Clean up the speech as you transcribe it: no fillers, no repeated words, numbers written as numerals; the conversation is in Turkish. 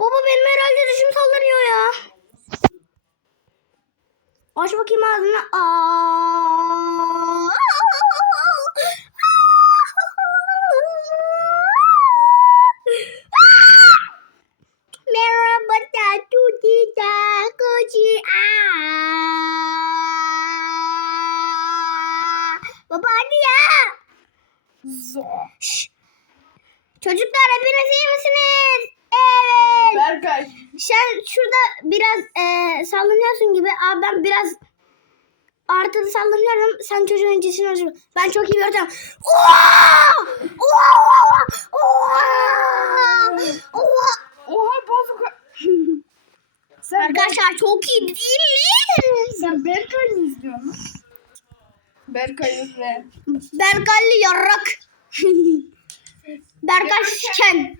Baba benim herhalde dişim sallanıyor ya. Aç bakayım ağzını. Merhaba Tatu Tita Koci. Baba hadi ya. Şşş. Çocuklar hepiniz iyi misiniz? Evet. Berkay. Sen şurada biraz sallanıyorsun gibi. Abi ben biraz artıda sallanıyorum. Sen çocuğun cisini alıyorsun. Ben çok iyi bir ortam. Oha bazuka. Sen Arkadaşlar çok iyi değil mi? Sen Berkay'ı izliyorsun. Berkay ve Berkaylı yarrak. Berkay şiken.